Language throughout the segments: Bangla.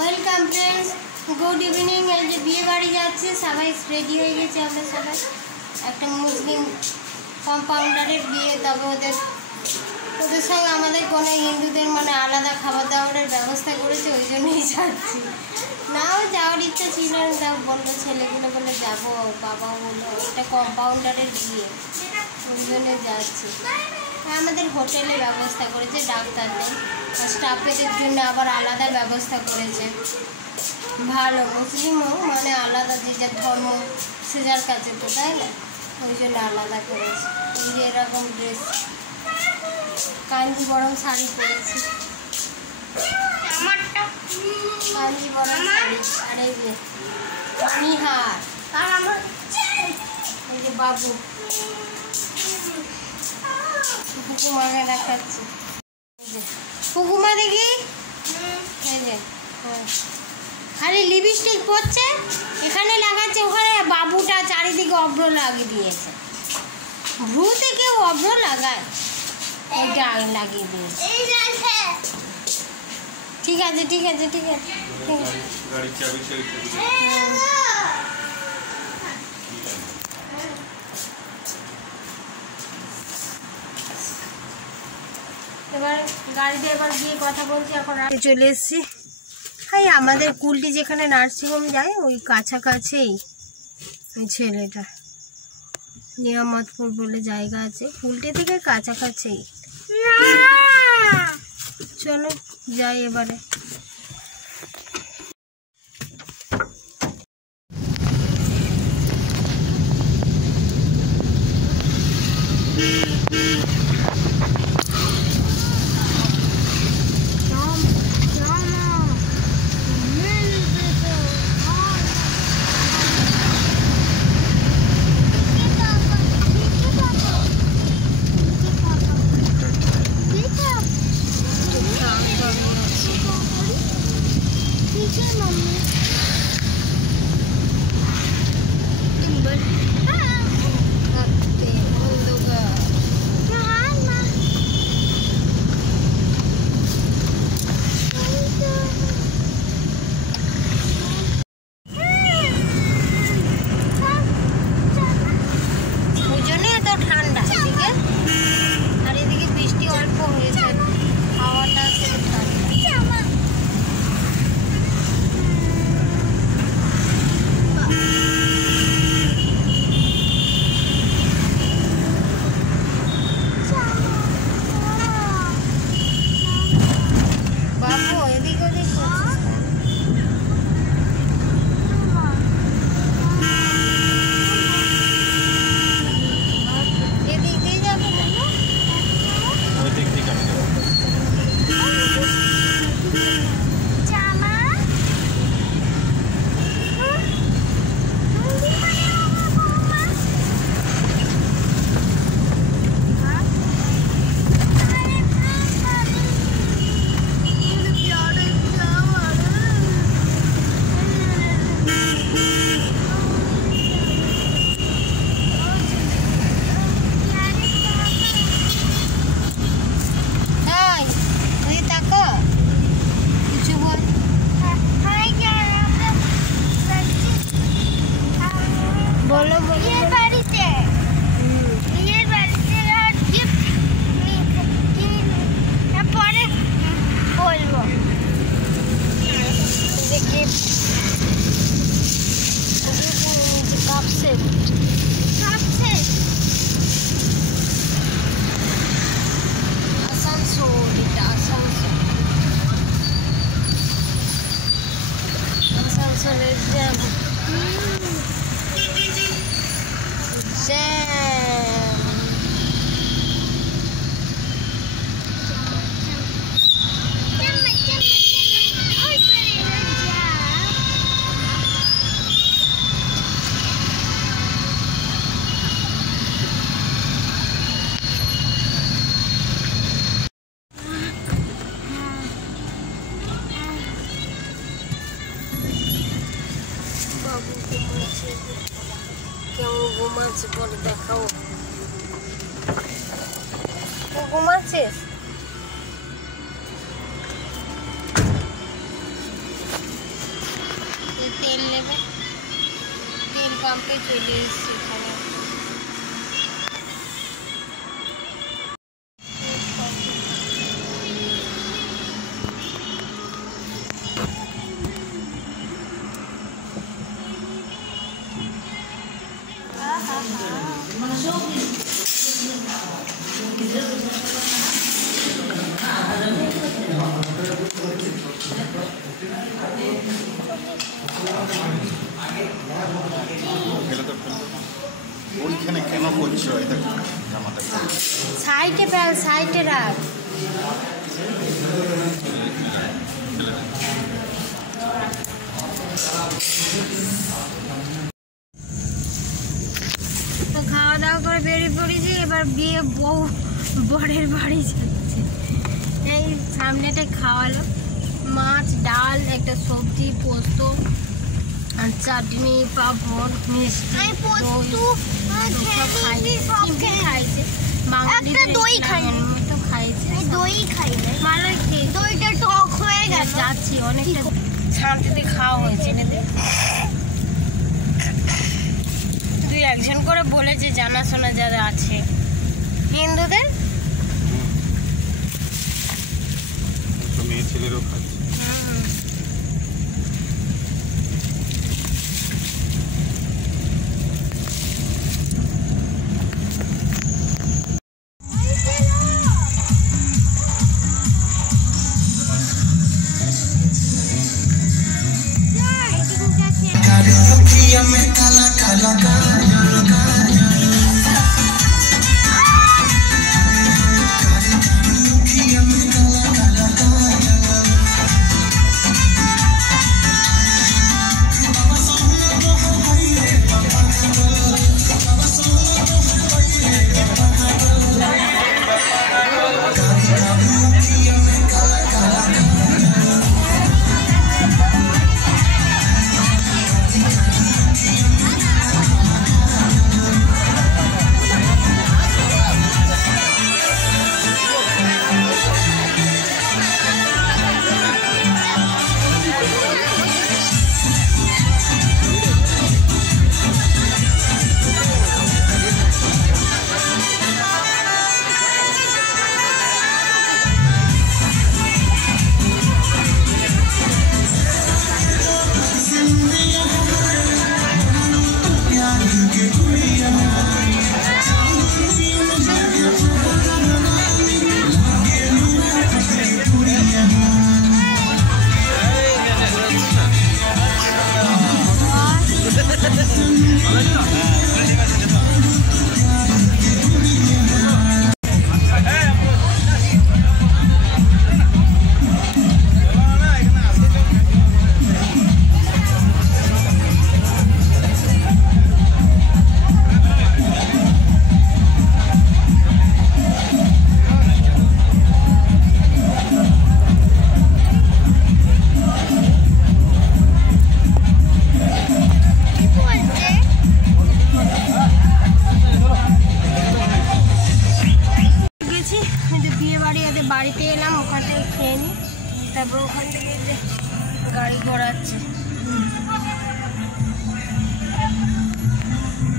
Welcome friends, good evening. बिये बाड़ी जाच्छे सबाई रेडी हो गेছে। আমরা সবাই একটা মুসলিম কম্পাউন্ডারের বিয়ে, তবে ওদের সঙ্গে আমাদের কোনো হিন্দুদের মানে আলাদা খাবার দাবারের ব্যবস্থা করেছে, ওই জন্যই যাচ্ছি। নাও যাওয়ার ইচ্ছা ছিল না, বললো ছেলেগুলো বলে যাবো, বাবা বললো এটা কম্পাউন্ডারের বিয়ে, ওই জন্যে যাচ্ছি। আমাদের হোটেলে ব্যবস্থা করেছে, ডাক্তার নেই, স্টাফেদের জন্য আবার আলাদা ব্যবস্থা করেছে। ভালো, মুসলিমও মানে আলাদা যে যার ধর্ম সে যার কাছে তো, তাই না, ওই জন্য আলাদা করেছে। এই যে এরকম ড্রেস, কাঞ্জিবরম শাড়ি পরেছি, কাঞ্জিবরম শাড়ি। আর এই যে নিহার, এই যে বাবু হুকুমাকে দেখাচ্ছি। হুকুমা দেখি, এই যে খালি লিপস্টিক পরছে, এখানে লাগাচ্ছে, ওখানে বাবুটা চারিদিকে অভ্র লাগিয়ে দিয়েছে। ভ্রুতে কেউ অভ্র লাগায়, ওইটা লাগিয়ে দিয়েছে। ঠিক আছে ঠিক আছে ঠিক আছে। এবার গাড়িতে এবার গিয়ে কথা বলছি। এখন চলে এসেছি, এই আমাদের কুলটি যেখানে নার্সিংহোম যায় ওই কাছাকাছি ওই ছেলেটা, নিয়ামতপুর বলে জায়গা আছে, কুলটি থেকে কাছাকাছি। চলো যাই এবারে। বাবু ঘুমাচ্ছে, কেমন ঘুমাচ্ছে পরে দেখাও। ঘুমাচ্ছিস? তেল নেবে, তেল পাম্পে চলে এসেছি এখানে। ওইখানে কেন করছো? সাইডে সাইডে রাখ। তো খাওয়া দাওয়া করে বেরিয়ে পড়েছি, এবার বিয়ে বউ বরের বাড়ি যাচ্ছে। এই সামনেটাই খাওয়ালো, মাছ, ডাল, একটা সবজি, পোস্ত আর চাটনি, পাঁপড়, মিষ্টি, খাইছে। দই খাই দইটা টক হয়ে গেছে, যাচ্ছি অনেকটা শান্তিতে খাওয়া হয়েছে। দুই একজন করে বলেছে জানাশোনা যারা আছে হিন্দুদের, মেয়ে ছেলেরও খাচ্ছে। বাড়িতে এলাম, ওখান থেকে খেয়ে নিই, তারপর ওখান থেকে গাড়ি ঘোরাচ্ছে।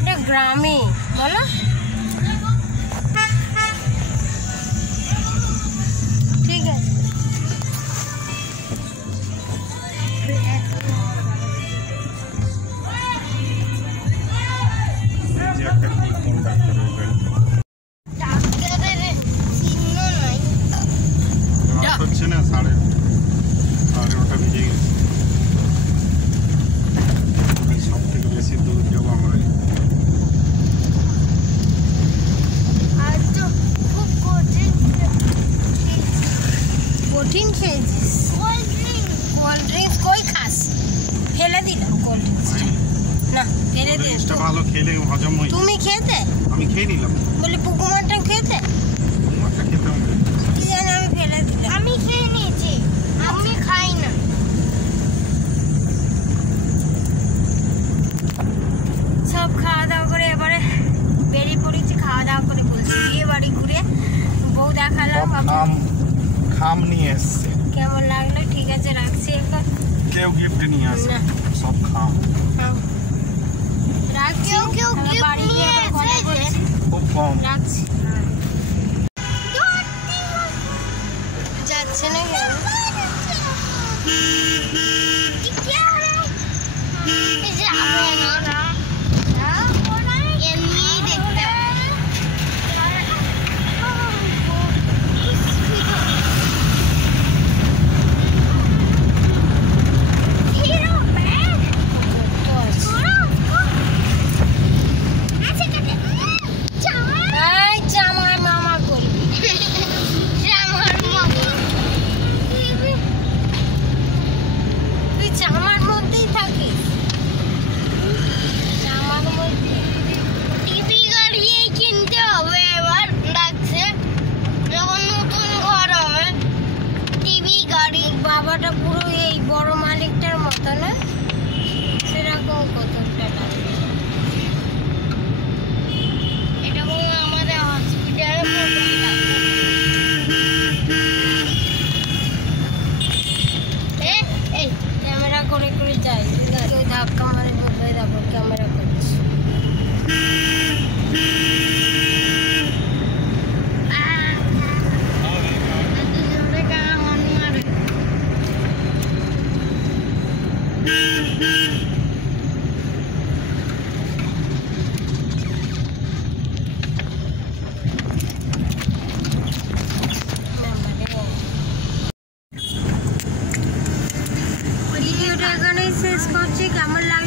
এটা গ্রামে বলো, ঠিক আছে। হচ্ছে না, সাড়ে ওটা ভিজে গেছে। সব থেকে বেশি দূর যাবো আমরা। কঠিন খেয়েছিস? কোল্ড ড্রিঙ্কস কই খাস? ফেলে দিলাম কোল্ড ড্রিঙ্কসটা। না ফেলে দিই, ভালো খেলে হজম হয়। তুমি খেতে? আমি খেয়ে নিলাম। বলি পুকুমারটা খেতে? পুকুমারটা খেতে হবে কি জানি, আমি ফেলে দিলাম। আমি খেয়ে নিয়েছি, আমি খাই না। বসে বিয়ে বাড়ি ঘুরে বউ দেখালাম। খাম নিয়ে এসছে। কেমন লাগলো? ঠিক আছে, রাখছি এখন। কেউ গিফট নিয়ে আসে না, সব খাম। রাখছি, বাড়ি গিয়ে কথা বলছি। খুব কম রাখছি। যাচ্ছে না কেন? বাবাটা পুরো এই বড় মালিকটার মতো না, সেরকম কতটা লাগবে। এটা আমাদের হসপিটালে ক্যামেরা করে করে যাই, ওই ধাক্কা মারে বলবে দেখো ক্যামেরা করছি। ভিডিওটা এখানেই শেষ করছি। কেমন লাগে